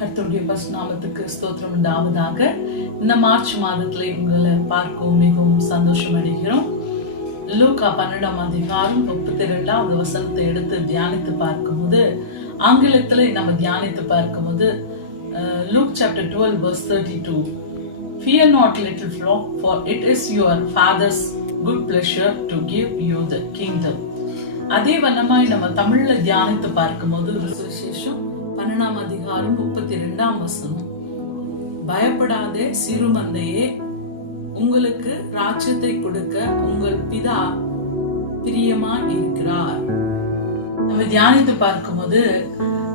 கர்த்தருடைய பரிசுநாமத்துக்கு ஸ்தோத்திரம் உண்டாவதாக. இந்த மார்ச் மாதத்துல உங்களை பார்க்கவும் மிகவும் சந்தோஷம் அடைகிறோம். லூக்கா 12ஆம் அதிகாரம் 32வது வசனத்தை எடுத்து தியானித்து பார்க்கும்போது, ஆங்கிலத்துல நம்ம தியானித்து பார்க்கும்போது Luke chapter 12 verse 32, "Fear not, little flock, for it is your father's good pleasure to give you the kingdom." அதே வண்ணமாய் நம்ம தமிழ்ல தியானித்து பார்க்கும்போது சுவிசேஷம் 12ஆம் அதிகாரம் 32ஆம் வசனம், "பயப்படாதே சிறுமந்தையே, உங்களுக்கு ராஜ்யத்தை கொடுக்க உங்கள் பிதா பிரியமா இருக்கிறார்." நம்ம தியானித்து பார்க்கும்போது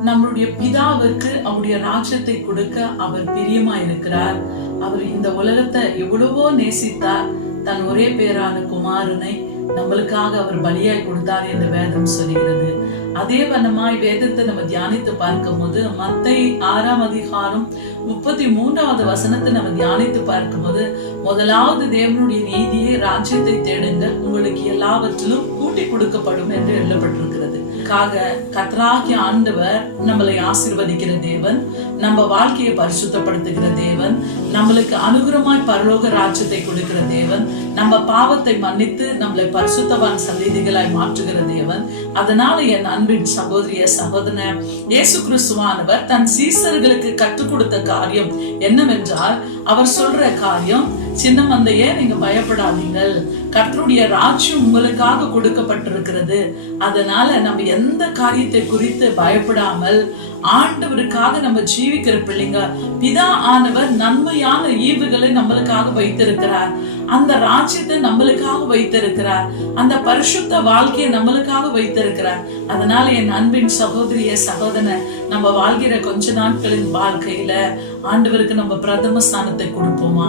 நம்மளுடைய பிதாவிற்கு அவருடைய ராஜ்யத்தை கொடுக்க அவர் பிரியமா இருக்கிறார். அவர் இந்த உலகத்தை எவ்வளவோ நேசித்தார். தன் ஒரே பேரான குமாரனை நம்மளுக்காக அவர் பலியாய் கொடுத்தார் என்று வேதம் சொல்கிறது. அதே வண்ணமாய் வேதத்தை நம்ம தியானித்து பார்க்கும் போது மத்தேயு 6ஆம் அதிகாரம் 33வது வசனத்தை நம்ம தியானித்து பார்க்கும்போது, முதலாவது தேவனுடைய நீதியை ராஜ்யத்தை தேடுங்கள், உங்களுக்கு எல்லாவற்றிலும் கூட்டி கொடுக்கப்படும் என்று எழுதப்பட்டிருக்கிறது. கர்த்தராகிய ஆண்டவர் நம்மளை ஆசீர்வதிக்கிற தேவன், நம்ம வாழ்க்கையை பரிசுத்தப்படுத்துகிற தேவன், நம்மளுக்கு அனுகிரகமாய் பரலோக ராஜ்யத்தை கொடுக்கிற தேவன், நம்ம பாவத்தை மன்னித்து நம்மளை பரிசுத்தவான் சந்ததிகளாய் மாற்றுகிற தேவன். அதனால என் அன்பின் சகோதரிய சகோதரன், இயேசு கிறிஸ்துவானவர் தன் சீசர்களுக்கு கற்றுக் கொடுத்த காரியம் என்னவென்றால், அவர் சொல்ற காரியம், சின்ன மந்தையே நீங்க பயப்படாதீங்கள், கர்த்தருடைய ராஜ்யம் உங்களுக்காக கொடுக்கப்பட்டிருக்கிறது. அதனால நம்ம எந்த காரியத்தை குறித்து பயப்படாமல் ஆண்டவருக்காக நம்ம ஜீவிக்கிற பிள்ளைங்க, பிதா ஆனவர் நன்மையான ஈவுகளை நம்மளுக்காக வைத்திருக்கிறார். அந்த ராஜ்யத்தை நம்மளுக்காக வைத்திருக்கிறார். அந்த பரிசுத்த வாழ்க்கையை நம்மளுக்காக வைத்திருக்கிறார். அதனால என் அன்பின் சகோதரிய சகோதரன், நம்ம வாழ்கிற கொஞ்ச நாட்களின் வாழ்க்கையில ஆண்டவருக்கு நம்ம பிரதம ஸ்தானத்தை கொடுப்போமா?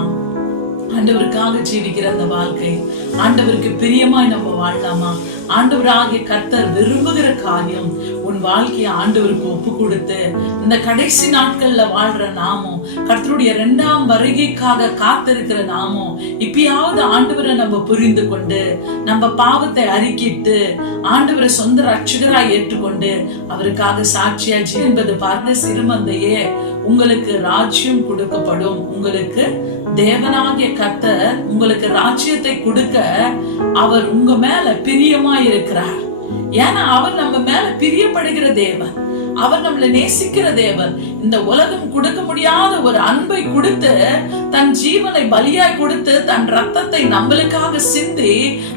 ஆண்டவருக்காக ஜீவிக்கிற அந்த வாழ்க்கை ஆண்டவருக்கு பிரியமாய் நம்ம வாழலாமா? ஆண்டவராகிய கர்த்தர் விரும்புகிற காரியம் உன் வாழ்க்கையை ஆண்டவருக்கு ஒப்பு கொடுத்து இந்த கடைசி நாட்கள்ல வாழ்ற நாமும், கர்த்தருடைய 2ஆம் வருகைக்காக காத்திருக்கிற நாமும், இப்பயாவது ஆண்டவரை நம்ம புரிந்து கொண்டு நம்ம பாவத்தை அறிக்கிட்டு ஆண்டவரை சொந்த ரட்சகராய் ஏற்றுக்கொண்டு அவருக்காக சாட்சியா ஜீவிப்பது பார்த்த சிறுமந்தையே, உங்களுக்கு ராஜ்யம் கொடுக்கப்படும். உங்களுக்கு தேவனாகிய கர்த்தர் உங்களுக்கு ராஜ்யத்தை கொடுக்க அவர் உங்க மேல பிரியமா இருக்கிறார். ஏன்னா அவர் நம்ம மேல பிரியப்படுகிற தேவன், அவர் நம்மளை நேசிக்கிற தேவன். இந்த உலகம் கொடுக்க முடியாத ஒரு அன்பை கொடுத்து, தன் ஜீவனை பலியாய் கொடுத்து, தன் ரத்தத்தை நம்மளுக்காக சிந்தி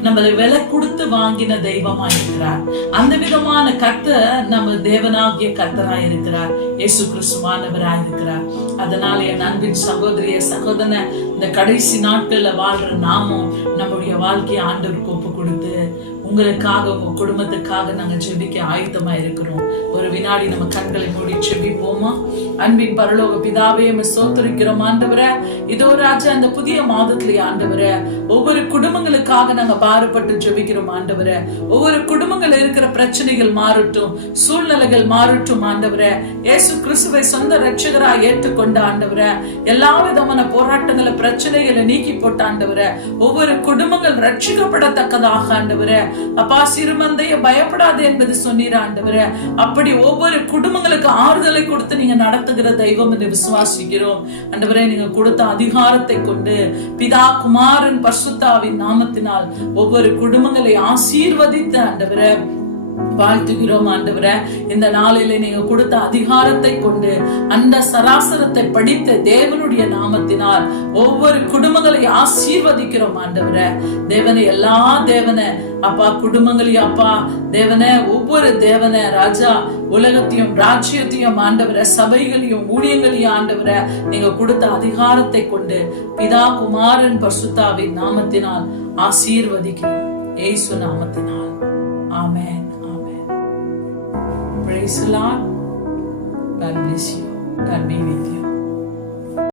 நம்மளை விலை கொடுத்து வாங்கின தெய்வமா இருக்கிறார். அந்த விதமான கர்த்தர் நம்ம தேவனாகிய கர்த்தராய் இருக்கிறார், இயேசு கிறிஸ்துவானவராய் இருக்கிறார். அதனால என் அன்பின் சகோதரிய சகோதரன், இந்த கடைசி நாட்கள்ல வாழ்ற நாமும் நம்முடைய வாழ்க்கையை ஆண்டவருக்கு ஒப்பு கொடுத்து உங்களுக்காக உங்க குடும்பத்துக்காக நாங்க ஜெபிக்க ஆயத்தமா இருக்கிறோம். ஒரு வினாடி நம்ம கண்களை மூடி ஜெபிப்போமா? அன்பின் பரலோக பிதாவே, சோத்தரிக்கிறோம் ஆண்டவரே. இதோ ராஜா, அந்த புதிய மாதத்திலே ஆண்டவரே, ஒவ்வொரு குடும்பங்களுக்காக நாங்க பாரப்பட்டு ஜெபிக்கிறோம் ஆண்டவரே. ஒவ்வொரு குடும்பங்கள் இருக்கிற பிரச்சனைகள் மாறட்டும், சூழ்நிலைகள் மாறட்டும் ஆண்டவரே. இயேசு கிறிஸ்துவை சொந்த ரட்சகராய் ஏற்றுக்கொண்ட ஆண்டவரே, எல்லா விதமான போராட்டங்களை பிரச்சனைகளை நீக்கி போட்ட ஆண்டவரே, ஒவ்வொரு குடும்பங்கள் ரட்சிக்கப்படத்தக்கதாக ஆண்டவரே. அப்பா, சிறுமந்தைய பயப்படாது என்பது சொன்னீர் ஆண்டவரே. அப்படி ஒவ்வொரு குடும்பங்களுக்கு ஆறுதலை கொடுத்து நீங்க நடத்துகிற தெய்வம் என்று விசுவாசிக்கிறோம் ஆண்டவரே. நீங்க கொடுத்த அதிகாரத்தை கொண்டு பிதா குமாரன் பரிசுத்தாவின் நாமத்தினால் ஒவ்வொரு குடும்பங்களை ஆசீர்வதித்து ஆண்டவரே வாழ்த்துகிறோம் ஆண்டவரே. இந்த நாளிலே நீங்க கொடுத்த அதிகாரத்தை கொண்டு அந்த சராசரத்தை படித்த தேவனுடைய நாமத்தினால் ஒவ்வொரு குடும்பங்களை ஆசீர்வதிக்கிறோம் ஆண்டவரே. தேவனை, எல்லா தேவனை அப்பா, குடும்பங்களையும் அப்பா தேவனை, ஒவ்வொரு தேவனை ராஜா, உலகத்தையும் ராஜ்யத்தையும் ஆண்டவரை, சபைகளையும் ஊழியங்களையும் ஆண்டவரை, நீங்க கொடுத்த அதிகாரத்தை கொண்டு பிதா குமாரன் பரிசுத்தாவின் நாமத்தினால் ஆசீர்வதிக்கிறோம், இயேசு நாமத்தினால். ஆமென். Praise the Lord. God bless you. God be with you.